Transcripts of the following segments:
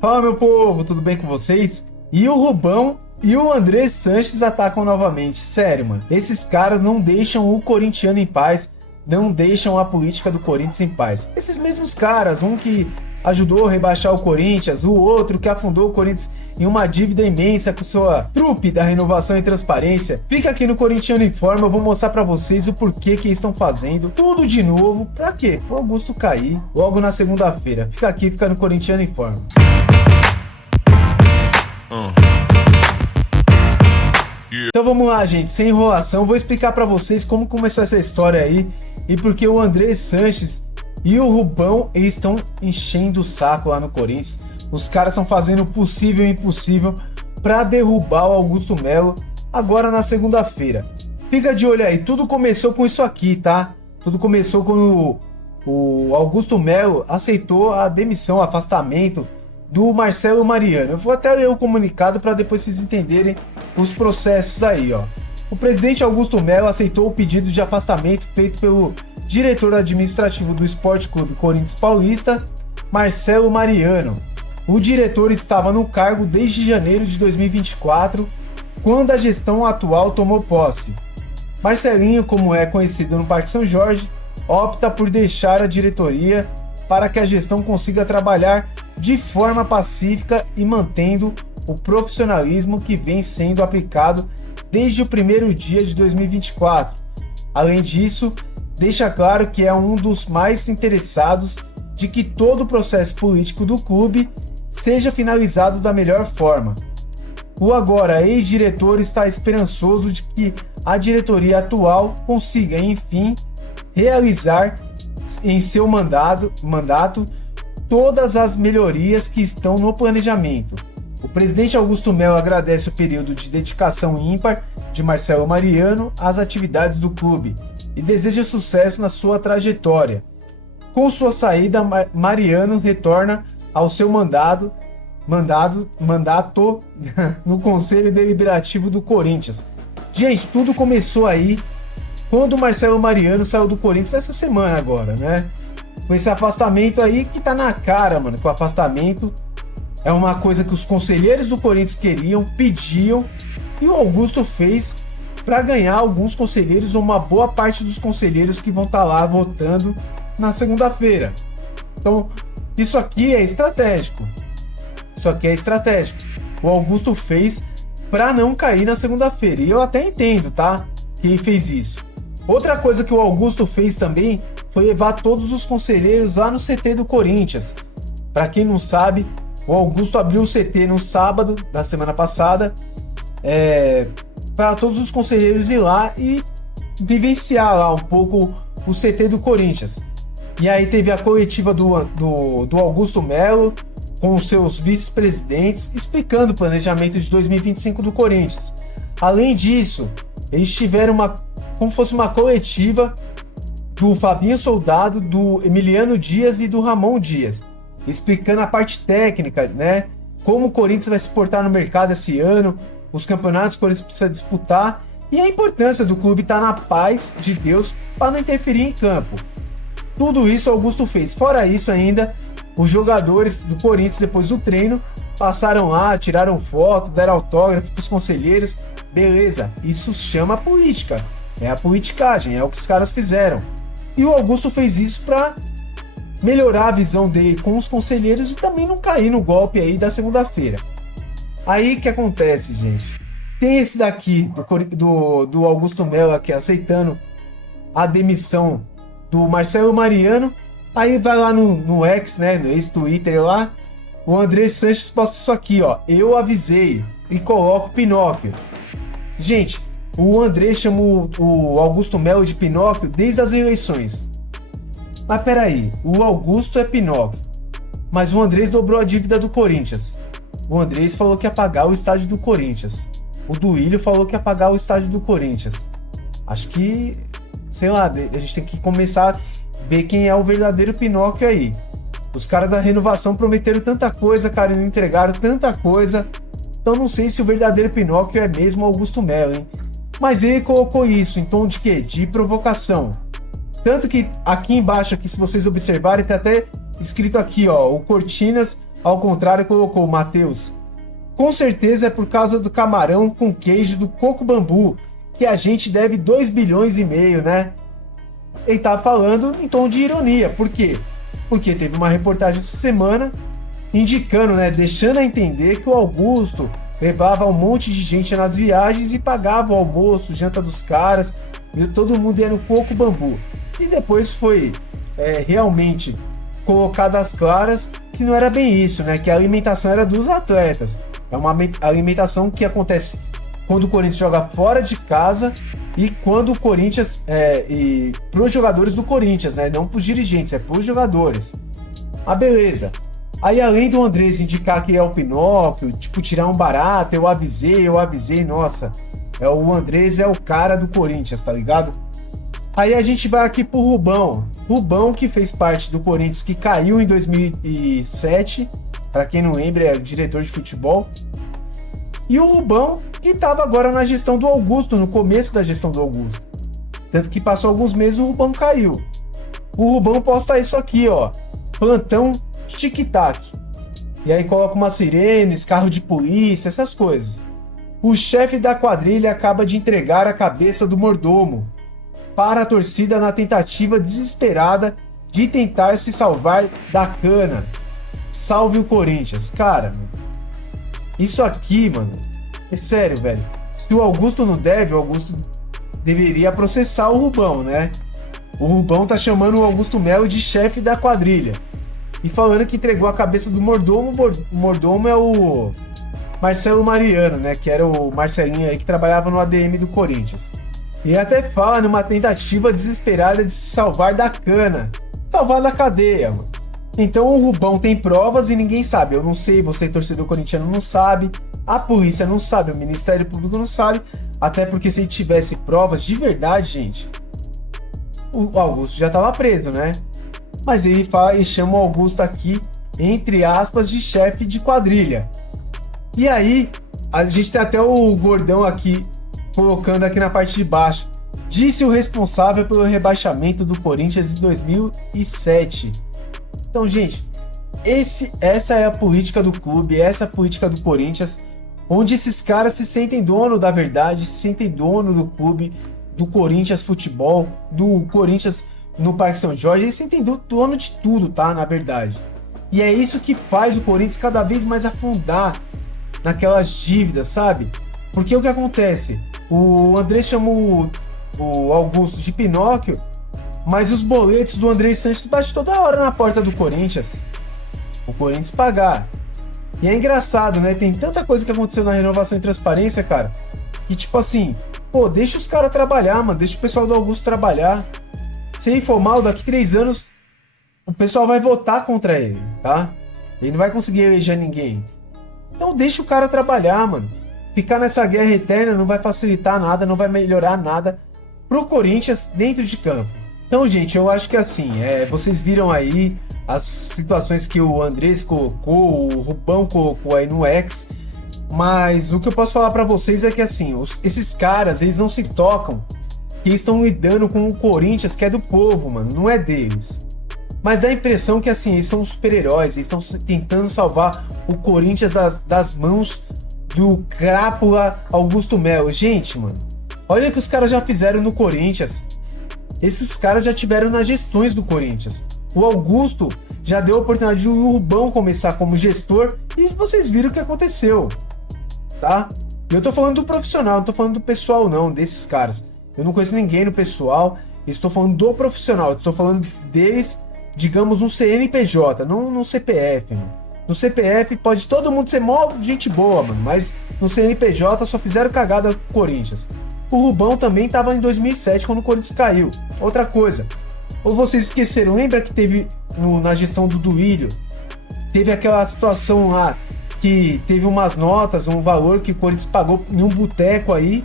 Fala, meu povo, tudo bem com vocês? E o Rubão e o Andrés Sanches atacam novamente. Sério, mano. Esses caras não deixam o corintiano em paz, não deixam a política do Corinthians em paz. Esses mesmos caras, um que ajudou a rebaixar o Corinthians, o outro que afundou o Corinthians em uma dívida imensa com sua trupe da renovação e transparência. Fica aqui no Corintiano Informa, eu vou mostrar pra vocês o porquê que eles estão fazendo tudo de novo. Pra quê? O Augusto cair logo na segunda-feira. Fica aqui, fica no Corintiano Informa. Então vamos lá, gente, sem enrolação, vou explicar pra vocês como começou essa história aí e porque o Andrés Sanches e o Rubão, eles estão enchendo o saco lá no Corinthians. Os caras estão fazendo o possível e o impossível pra derrubar o Augusto Melo agora na segunda-feira. Fica de olho aí, tudo começou com isso aqui, tá? Tudo começou quando o Augusto Melo aceitou a demissão, o afastamento do Marcelo Mariano. Eu vou até ler o comunicado para depois vocês entenderem os processos aí, ó. O presidente Augusto Melo aceitou o pedido de afastamento feito pelo diretor administrativo do Esporte Clube Corinthians Paulista, Marcelo Mariano. O diretor estava no cargo desde janeiro de 2024, quando a gestão atual tomou posse. Marcelinho, como é conhecido no Parque São Jorge, opta por deixar a diretoria para que a gestão consiga trabalhar de forma pacífica e mantendo o profissionalismo que vem sendo aplicado desde o primeiro dia de 2024. Além disso, deixa claro que é um dos mais interessados de que todo o processo político do clube seja finalizado da melhor forma. O agora ex-diretor está esperançoso de que a diretoria atual consiga, enfim, realizar em seu mandato todas as melhorias que estão no planejamento. O presidente Augusto Melo agradece o período de dedicação ímpar de Marcelo Mariano às atividades do clube e deseja sucesso na sua trajetória. Com sua saída, Mariano retorna ao seu mandato no Conselho Deliberativo do Corinthians. Gente, tudo começou aí quando o Marcelo Mariano saiu do Corinthians essa semana agora, né? Com esse afastamento aí que tá na cara, mano, que o afastamento é uma coisa que os conselheiros do Corinthians queriam, pediam, e o Augusto fez para ganhar alguns conselheiros, ou uma boa parte dos conselheiros que vão estar lá votando na segunda-feira. Então, isso aqui é estratégico. O Augusto fez para não cair na segunda-feira, e eu até entendo, tá? Que ele fez isso. Outra coisa que o Augusto fez também foi levar todos os conselheiros lá no CT do Corinthians. Para quem não sabe, o Augusto abriu o CT no sábado da semana passada para todos os conselheiros ir lá e vivenciar lá um pouco o CT do Corinthians. E aí teve a coletiva do Augusto Melo com os seus vice-presidentes explicando o planejamento de 2025 do Corinthians. Além disso, eles tiveram como fosse uma coletiva do Fabinho Soldado, do Emiliano Dias e do Ramon Dias, explicando a parte técnica, né? Como o Corinthians vai se portar no mercado esse ano, os campeonatos que o Corinthians precisa disputar e a importância do clube estar na paz de Deus para não interferir em campo. Tudo isso o Augusto fez. Fora isso ainda, os jogadores do Corinthians depois do treino passaram lá, tiraram foto, deram autógrafo para os conselheiros. Beleza, isso chama política. É a politicagem, é o que os caras fizeram. E o Augusto fez isso para melhorar a visão dele com os conselheiros e também não cair no golpe aí da segunda-feira. Aí que acontece, gente? Tem esse daqui do Augusto Melo aqui aceitando a demissão do Marcelo Mariano. Aí vai lá no X, né, no ex-Twitter lá, o Andrés Sanches posta isso aqui, ó. Eu avisei e coloco Pinóquio. Gente, o Andrés chamou o Augusto Melo de Pinóquio desde as eleições. Mas peraí, o Augusto é Pinóquio, mas o Andrés dobrou a dívida do Corinthians. O Andrés falou que ia pagar o estádio do Corinthians. O Duílio falou que ia pagar o estádio do Corinthians. Acho que, sei lá, a gente tem que começar a ver quem é o verdadeiro Pinóquio aí. Os caras da renovação prometeram tanta coisa, cara, e não entregaram tanta coisa. Então não sei se o verdadeiro Pinóquio é mesmo Augusto Melo, hein? Mas ele colocou isso em tom de quê? De provocação. Tanto que aqui embaixo, aqui, se vocês observarem, tem até escrito aqui, ó, o Cortinas Ao contrário, colocou Matheus. Com certeza é por causa do camarão com queijo do Coco Bambu, que a gente deve 2,5 bilhões, né? Ele tá falando em tom de ironia. Por quê? Porque teve uma reportagem essa semana indicando, né, deixando a entender que o Augusto levava um monte de gente nas viagens e pagava o almoço, janta dos caras, e todo mundo ia no Coco Bambu. E depois foi realmente colocado às claras que não era bem isso, né? Que a alimentação era dos atletas. É uma alimentação que acontece quando o Corinthians joga fora de casa e quando o Corinthians... e pros jogadores do Corinthians, né? Não pros dirigentes, é pros jogadores. Ah, beleza. Aí além do Andrés indicar que é o Pinóquio, tipo, tirar um barato, eu avisei, nossa. O Andrés é o cara do Corinthians, tá ligado? Aí a gente vai aqui pro Rubão. Rubão, que fez parte do Corinthians, que caiu em 2007. Pra quem não lembra, é o diretor de futebol. E o Rubão, que tava agora na gestão do Augusto, no começo da gestão do Augusto. Tanto que passou alguns meses e o Rubão caiu. O Rubão posta isso aqui, ó. Plantão tic-tac. E aí coloca umas sirenes, carro de polícia, essas coisas. O chefe da quadrilha acaba de entregar a cabeça do mordomo para a torcida na tentativa desesperada de tentar se salvar da cana. Salve o Corinthians. Cara, isso aqui, mano, é sério, velho. Se o Augusto não deve, o Augusto deveria processar o Rubão, né? O Rubão tá chamando o Augusto Melo de chefe da quadrilha. E falando que entregou a cabeça do mordomo. O mordomo é o Marcelo Mariano, né? Que era o Marcelinho aí que trabalhava no ADM do Corinthians. E até fala numa tentativa desesperada de se salvar da cana. Salvar da cadeia, mano. Então o Rubão tem provas e ninguém sabe. Eu não sei, você torcedor corintiano não sabe. A polícia não sabe, o Ministério Público não sabe. Até porque se ele tivesse provas de verdade, gente, o Augusto já tava preso, né? Mas ele fala e chama o Augusto aqui, entre aspas, de chefe de quadrilha. E aí, a gente tem até o Gordão aqui, colocando aqui na parte de baixo. Disse o responsável pelo rebaixamento do Corinthians em 2007. Então, gente, essa é a política do clube, essa é a política do Corinthians, onde esses caras se sentem dono da verdade, se sentem dono do clube, do Corinthians Futebol, do Corinthians no Parque São Jorge, eles se sentem dono de tudo, tá? Na verdade. E é isso que faz o Corinthians cada vez mais afundar naquelas dívidas, sabe? Porque o que acontece? O André chamou o Augusto de Pinóquio, mas os boletos do André Sanches batem toda hora na porta do Corinthians. O Corinthians pagar. E é engraçado, né? Tem tanta coisa que aconteceu na renovação e transparência, cara, que tipo assim, pô, deixa os caras trabalhar, mano. Deixa o pessoal do Augusto trabalhar. Se ele for mal, daqui 3 anos, o pessoal vai votar contra ele, tá? Ele não vai conseguir eleger ninguém. Então deixa o cara trabalhar, mano. Ficar nessa guerra eterna não vai facilitar nada, não vai melhorar nada pro Corinthians dentro de campo. Então, gente, eu acho que assim, vocês viram aí as situações que o Andrés colocou, o Rubão colocou aí no X, mas o que eu posso falar pra vocês é que assim, esses caras, eles não se tocam, que eles estão lidando com o Corinthians que é do povo, mano, não é deles. Mas dá a impressão que assim, eles são super-heróis, eles estão tentando salvar o Corinthians das mãos do crápula Augusto Melo. Gente, mano, olha o que os caras já fizeram no Corinthians. Esses caras já tiveram nas gestões do Corinthians. O Augusto já deu a oportunidade de o Rubão começar como gestor e vocês viram o que aconteceu, tá? E eu tô falando do profissional, não tô falando do pessoal não, desses caras. Eu não conheço ninguém no pessoal, eu estou falando do profissional, eu estou falando deles, digamos, um CNPJ, não no CPF, mano. No CPF pode todo mundo ser mó gente boa, mano, mas no CNPJ só fizeram cagada com o Corinthians. O Rubão também estava em 2007 quando o Corinthians caiu. Outra coisa, ou vocês esqueceram, lembra que teve na gestão do Duílio, teve aquela situação lá que teve umas notas, um valor que o Corinthians pagou em um boteco aí,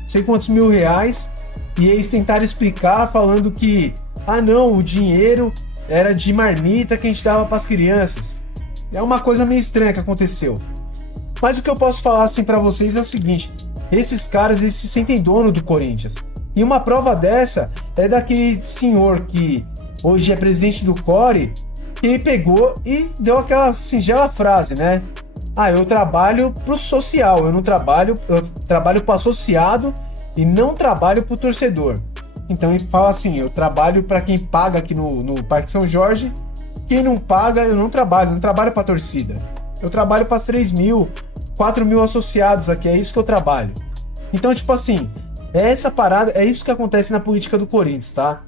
não sei quantos mil reais, e eles tentaram explicar falando que, não, o dinheiro era de marmita que a gente dava para as crianças. É uma coisa meio estranha que aconteceu. Mas o que eu posso falar assim para vocês é o seguinte, esses caras, eles se sentem dono do Corinthians. E uma prova dessa é daquele senhor que hoje é presidente do CORE, que pegou e deu aquela singela frase, né? Ah, eu trabalho pro social, eu trabalho pro associado e não trabalho pro torcedor. Então ele fala assim, eu trabalho para quem paga aqui no Parque São Jorge, quem não paga, eu não trabalho pra torcida. Eu trabalho para 3 mil, 4 mil associados aqui, é isso que eu trabalho. Então, tipo assim, é essa parada, é isso que acontece na política do Corinthians, tá?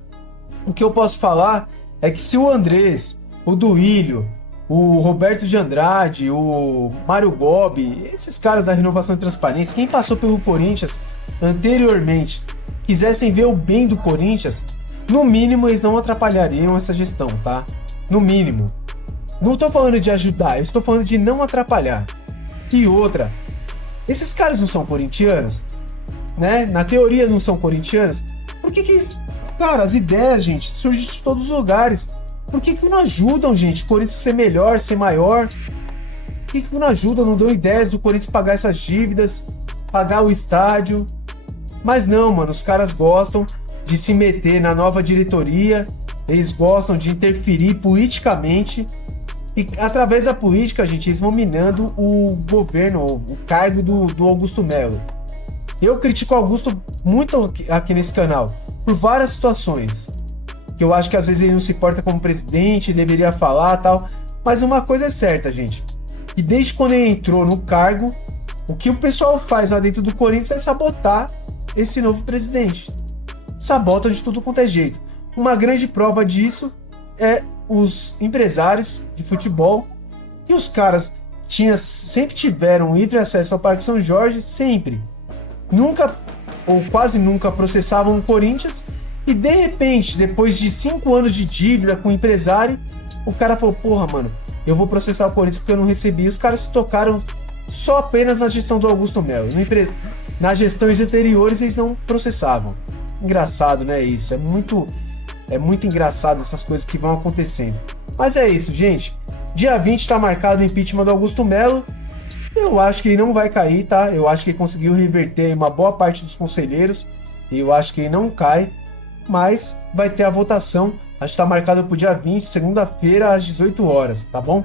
O que eu posso falar é que se o Andrés, o Duílio, o Roberto de Andrade, o Mário Gobi, esses caras da Renovação e Transparência, quem passou pelo Corinthians anteriormente, quisessem ver o bem do Corinthians, no mínimo eles não atrapalhariam essa gestão, tá? No mínimo. Não tô falando de ajudar, eu estou falando de não atrapalhar. E outra, esses caras não são corintianos, né? Na teoria não são corintianos. Por que eles... Cara, as ideias, gente, surgem de todos os lugares. Por que não ajudam, gente? O Corinthians ser melhor, ser maior? Por que não ajudam, não dão ideias do Corinthians pagar essas dívidas, pagar o estádio? Mas não, mano, os caras gostam de se meter na nova diretoria, eles gostam de interferir politicamente e através da política, gente, eles vão minando o governo, o cargo do Augusto Melo. Eu critico o Augusto muito aqui nesse canal, por várias situações. Que eu acho que às vezes ele não se porta como presidente, deveria falar e tal. Mas uma coisa é certa, gente. Que desde quando ele entrou no cargo, o que o pessoal faz lá dentro do Corinthians é sabotar esse novo presidente. Sabotam de tudo quanto é jeito. Uma grande prova disso é os empresários de futebol. E os caras sempre tiveram livre acesso ao Parque São Jorge, sempre. Nunca, ou quase nunca, processavam o Corinthians. E de repente, depois de 5 anos de dívida com o empresário, o cara falou, porra, mano, eu vou processar o Corinthians porque eu não recebi. Os caras se tocaram só apenas na gestão do Augusto Melo. Nas gestões anteriores eles não processavam. Engraçado, né, isso? É muito engraçado essas coisas que vão acontecendo. Mas é isso, gente. Dia 20 tá marcado o impeachment do Augusto Melo. Eu acho que ele não vai cair, tá? Eu acho que ele conseguiu reverter uma boa parte dos conselheiros. E eu acho que ele não cai. Mas vai ter a votação. Acho que tá marcado pro dia 20, segunda-feira, às 18 horas, tá bom?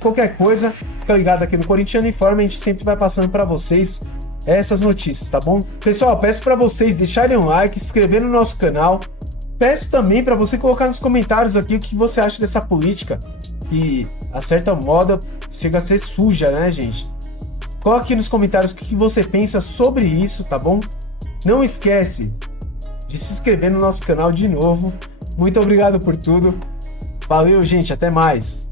Qualquer coisa, fica ligado aqui no Corintiano Informa. A gente sempre vai passando para vocês essas notícias, tá bom? Pessoal, peço para vocês deixarem um like, se inscrever no nosso canal. Peço também para você colocar nos comentários aqui o que você acha dessa política. Que, a certa modo, chega a ser suja, né, gente? Coloque aqui nos comentários o que você pensa sobre isso, tá bom? Não esquece de se inscrever no nosso canal de novo. Muito obrigado por tudo. Valeu, gente. Até mais.